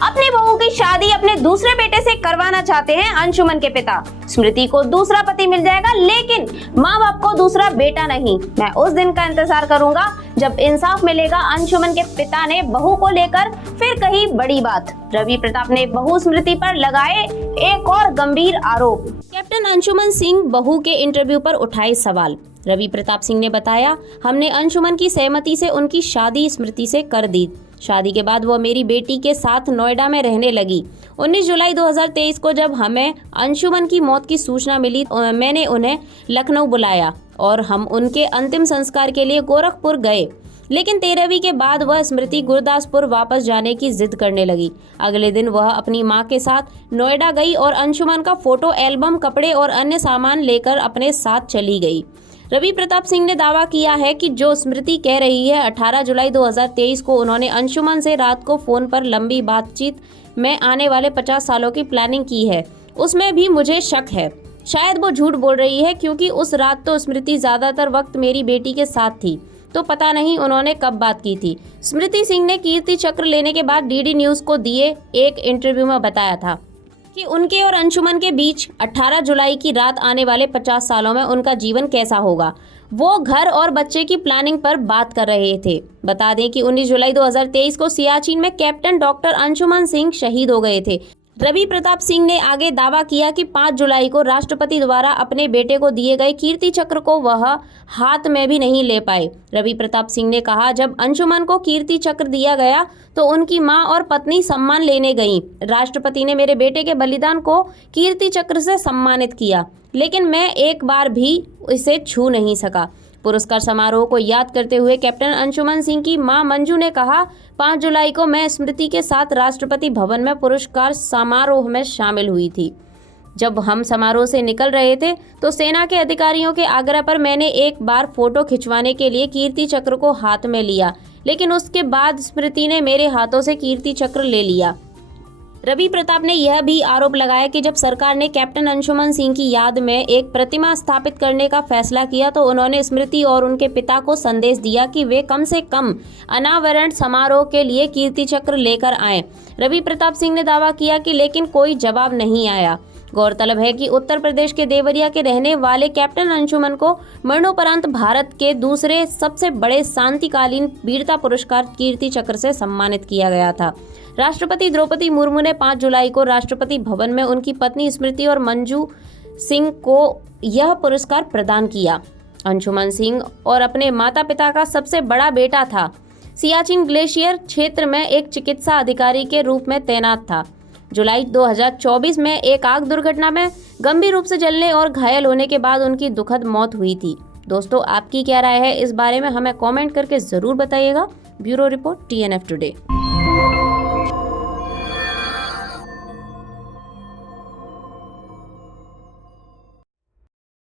अपनी बहू की शादी अपने दूसरे बेटे से करवाना चाहते हैं अंशुमन के पिता। स्मृति को दूसरा पति मिल जाएगा, लेकिन माँ बाप को दूसरा बेटा नहीं। मैं उस दिन का इंतजार करूंगा जब इंसाफ मिलेगा। अंशुमन के पिता ने बहू को लेकर फिर कही बड़ी बात। रवि प्रताप ने बहू स्मृति पर लगाए एक और गंभीर आरोप। कैप्टन अंशुमन सिंह बहू के इंटरव्यू पर उठाए सवाल। रवि प्रताप सिंह ने बताया, हमने अंशुमन की सहमति से उनकी शादी स्मृति से कर दी। शादी के बाद वो मेरी बेटी के साथ नोएडा में रहने लगी। 19 जुलाई 2023 को जब हमें अंशुमन की मौत की सूचना मिली, मैंने उन्हें लखनऊ बुलाया और हम उनके अंतिम संस्कार के लिए गोरखपुर गए। लेकिन 13वीं के बाद वह स्मृति गुरदासपुर वापस जाने की जिद करने लगी। अगले दिन वह अपनी मां के साथ नोएडा गई और अंशुमन का फोटो एल्बम, कपड़े और अन्य सामान लेकर अपने साथ चली गई। रवि प्रताप सिंह ने दावा किया है कि जो स्मृति कह रही है, 18 जुलाई 2023 को उन्होंने अंशुमन से रात को फोन पर लंबी बातचीत में आने वाले 50 सालों की प्लानिंग की है, उसमें भी मुझे शक है। शायद वो झूठ बोल रही है, क्योंकि उस रात तो स्मृति ज्यादातर वक्त मेरी बेटी के साथ थी, तो पता नहीं उन्होंने कब बात की थी। स्मृति सिंह ने कीर्ति चक्र लेने के बाद डीडी न्यूज को दिए एक इंटरव्यू में बताया था कि उनके और अंशुमन के बीच 18 जुलाई की रात आने वाले 50 सालों में उनका जीवन कैसा होगा, वो घर और बच्चे की प्लानिंग पर बात कर रहे थे। बता दें कि 19 जुलाई 2023 को सियाचिन में कैप्टन डॉक्टर अंशुमन सिंह शहीद हो गए थे। रवि प्रताप सिंह ने आगे दावा किया कि 5 जुलाई को राष्ट्रपति द्वारा अपने बेटे को दिए गए कीर्ति चक्र को वह हाथ में भी नहीं ले पाए। रवि प्रताप सिंह ने कहा, जब अंशुमन को कीर्ति चक्र दिया गया तो उनकी मां और पत्नी सम्मान लेने गईं। राष्ट्रपति ने मेरे बेटे के बलिदान को कीर्ति चक्र से सम्मानित किया, लेकिन मैं एक बार भी इसे छू नहीं सका। पुरस्कार समारोह को याद करते हुए कैप्टन अंशुमन सिंह की मां मंजू ने कहा, 5 जुलाई को मैं स्मृति के साथ राष्ट्रपति भवन में पुरस्कार समारोह में शामिल हुई थी। जब हम समारोह से निकल रहे थे तो सेना के अधिकारियों के आग्रह पर मैंने एक बार फोटो खिंचवाने के लिए कीर्ति चक्र को हाथ में लिया, लेकिन उसके बाद स्मृति ने मेरे हाथों से कीर्ति चक्र ले लिया। रवि प्रताप ने यह भी आरोप लगाया कि जब सरकार ने कैप्टन अंशुमन सिंह की याद में एक प्रतिमा स्थापित करने का फैसला किया तो उन्होंने स्मृति और उनके पिता को संदेश दिया कि वे कम से कम अनावरण समारोह के लिए कीर्ति चक्र लेकर आएं। रवि प्रताप सिंह ने दावा किया कि लेकिन कोई जवाब नहीं आया। गौरतलब है कि उत्तर प्रदेश के देवरिया के रहने वाले कैप्टन अंशुमन को मरणोपरांत भारत के दूसरे सबसे बड़े शांतिकालीन वीरता पुरस्कार कीर्ति चक्र से सम्मानित किया गया था। राष्ट्रपति द्रौपदी मुर्मू ने 5 जुलाई को राष्ट्रपति भवन में उनकी पत्नी स्मृति और मंजू सिंह को यह पुरस्कार प्रदान किया। अंशुमन सिंह और अपने माता पिता का सबसे बड़ा बेटा था। सियाचिन ग्लेशियर क्षेत्र में एक चिकित्सा अधिकारी के रूप में तैनात था। जुलाई 2024 में एक आग दुर्घटना में गंभीर रूप से जलने और घायल होने के बाद उनकी दुखद मौत हुई थी। दोस्तों, आपकी क्या राय है इस बारे में हमें कमेंट करके जरूर बताइएगा। Bureau report TNF today.